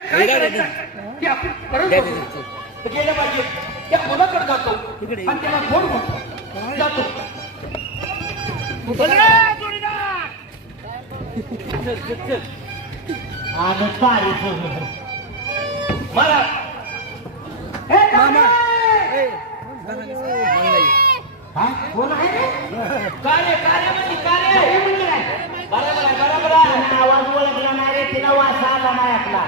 काय करायचं ते। आपण करत बघू. तर गेल्या पाहिजे। त्या मुलाकडे जातो आणि त्याला गोड म्हणतो जातो बलरा, जोडीदार! आणि पारी मला. ए, मामा. कारे! हा कोण आहे रे कारे कारे म्हणजे कारे बरोबर आहे बरोबर आहे तिला वास आला नाही आपला.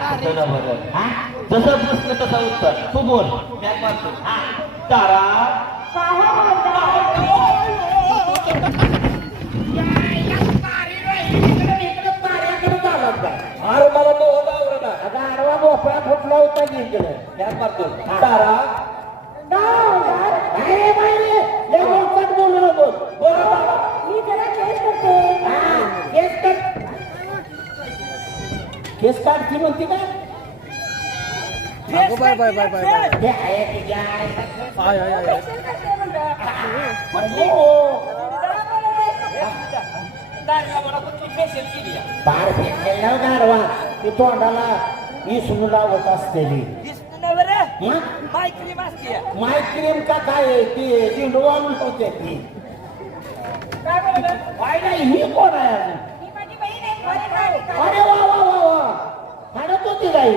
हा? जसं प्रश्न तसा उत्तर. तू बोल. हा. तारा अरे मला तो होता आवडला आता आडवा भोपळा फुटला होता जिंकलं बॅग मारतो तारा अरे बाई रे, लय मोठ्यात बोलू नको मी जरा केस करते हा, केस काढ केस काढ ती म्हणते का अगो bye bye bye bye bye. हे आहे तुझ्या. आय आय आय करते म्हणलं हो. फेकलेला गारवा. ती तोंडाला इसू लावत असलेली. हं? माय क्रीम का काय आहे? ती झिंडवान होते ती. काय नाही ही कोण आहे अजून? ही माझी बहीण आहे फॉरेन राहते अरे वा वा वा. काढत होती गाई?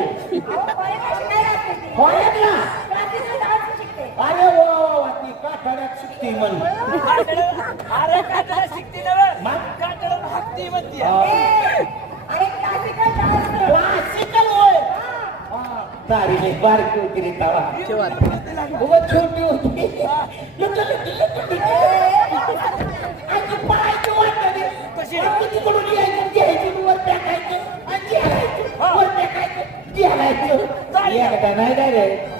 फॉरेन नाही शिकते. अरे वा वा वा ती काठाड्यात शिकती म्हण. ए, अरे क्लासिकल होय. तारी लई बारकी होती रे तवा. ठेवा उगाच छोटी होती. लुटू, लुटू, लुटू, लुटू. आणि पळायची वाटणारी. आणि तिकडून यायचं, एकदा नाही का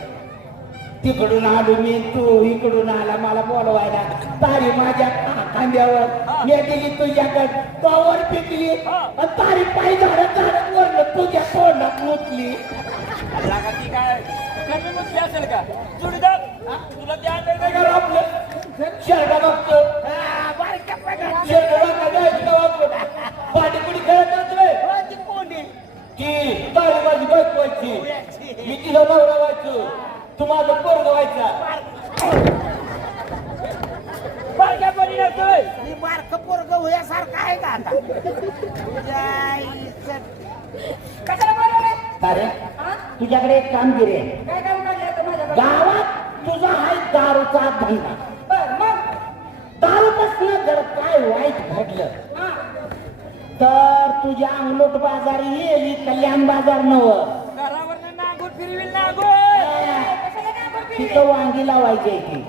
तिकडून आलो मी तू इकडून आला मला बोलवायला. तारी माझ्या खांद्यावर मी गेली तुझ्याकडे. तोवर पिकली. तारी पाय झाडत झाडत वरलं तुझ्या तोंडात मुतली. तर आपलं? शर्टा बघतो पाठीपुडी खेळत नसतोय ती तारी माझी बायको व्हायची मी तिला नवरा व्हायचो तू माझं पोरग व्हायचा मी बारक पोरग होयासारखं आहे का आता? तुझ्या आईचं कशाला हा? तुझ्याकडे एक कामगिरी आहे. काय काम माझ्याकडे? गावात तुझा आहे दारूचा धंदा. बर मग? दारूपासून जर काय वाईट घडलं हा. तर तुझ्या अंगलोट बाजार येईल कल्याण बाजार नव. कशाला तिथं वांगी लावायची आहे ती.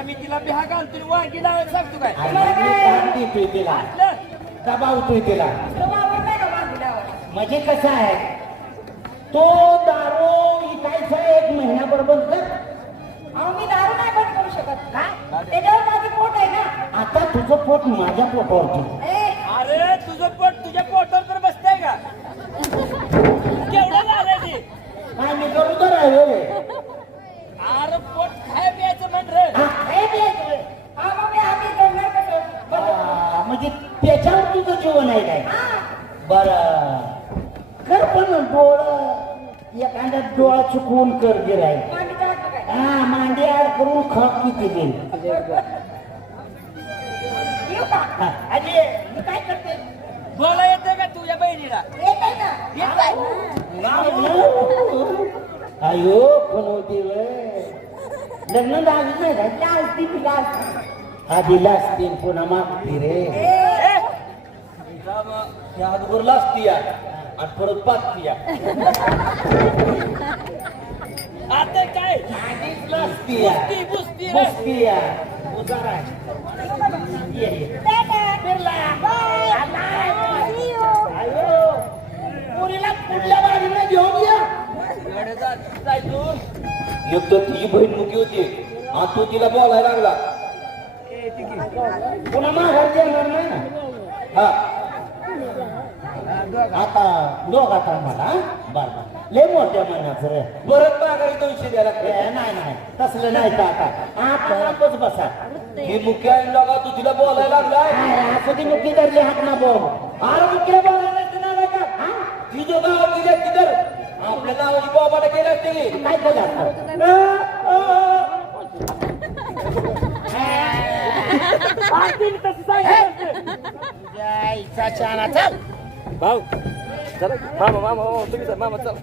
मी तिला बिहा घालतो वांगी लावायला सांगतो काय? देतोय तिला. दबावतोय तिला. तुला आवडत नाही का म्हणजे कसं आहे? तो दारू विकायचा एक महिन्याबरोबर कर. अहो मी दारू नाही बंद करू शकत. का त्याच्यावर माझं पोट आहे ना? आता तुझं पोट माझ्या पोटावरती ए. अरे तुझं पोट तुझ्या पोटावर तर बसतंय का? केवढं झालं ते? काय मी करू तर आहे बर. कर पण डोळ एखाद्या डोळा चुकवून कर गिराय? हा मांडी आड करून ख किती देईल. काय करते? बोला येते का तुझ्या बहिणीला. अयो पण होती लग्न झालं नाही का? लाजती ती लाज आधी लाजती पुन्हा मागती रे. त्या अगोदर लाजती या आणि परत पाचती या आता काय? आधीच लाजती या. बुसती बुसती रे. बसती या. ये. अयो पुरीला पुढल्या बाजूला घेऊन या. तू. एक तर तिची बहीण मुकी होती. आणि तू तिला बोलायला लागला. पुन्हा माघार देणार नाही ना? हा. आता लोक आता मला? बर बर. लय मोठ्या मनाचं रे. परत माघारी दोनशे द्यायला लागले ए, नाही नाही. तसलं नाही का आता? आता आपच बसा. ही मुख्य आहे लागा तू तिला बोलायला लागलाय? काय असं ती मुक्की धरली हात ना बोल अरे मुख्य बोलायला ना हा? ती जो गाव गेल्या तिथं. आपल्या नावाची बाबाला गेलं असतील काय झालं आता? आणखीन तसं सांगितलं तुझ्या आईचा छाना चल. भाऊ चला मामा मामा मामा तुम्ही चला, मामा चला.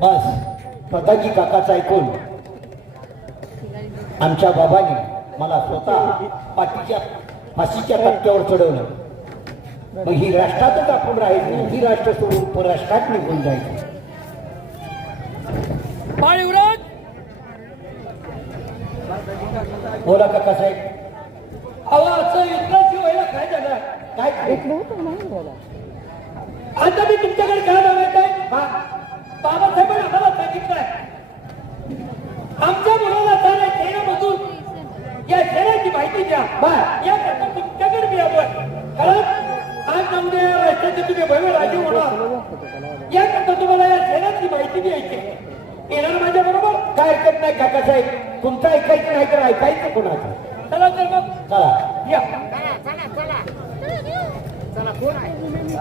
बस स्वतःची काकाचं ऐकून. आमच्या बाबाने मला स्वतः पाठीच्या फाशीच्या टप्प्यावर चढवलं. मग ही राष्ट्रातच आपण राहायचं ही राष्ट्र सोडून परराष्ट्रात निघून जायचं. पाळी उरत बोला काका साहेब हवा असं इतकं शिवायला काय झालं काय काय आता मी तुमच्याकडे काय मागत आहे बाबासाहेबांनी आम्हाला सांगितलंय. आमच्या मुलाला झालंय खेळामधून. या शहराची माहिती द्या. याकरता तुमच्याकडे मी आलोय. कारण आज आमच्या या राष्ट्राचे तुम्ही भव्य राजे होणार. याकरता तुम्हाला या शहराची माहिती द्यायची येणार माझ्या बरोबर? काय ऐकत नाही काका साहेब तुमचं ऐकायचं नाही तर ऐकायचं कोणाचं? चला तर मग. चला. या हॅलो हे पहा बोला काकासाहेब हा तारा काय होणार झालं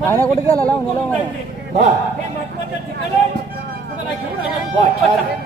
कुठे गेला? लावून बस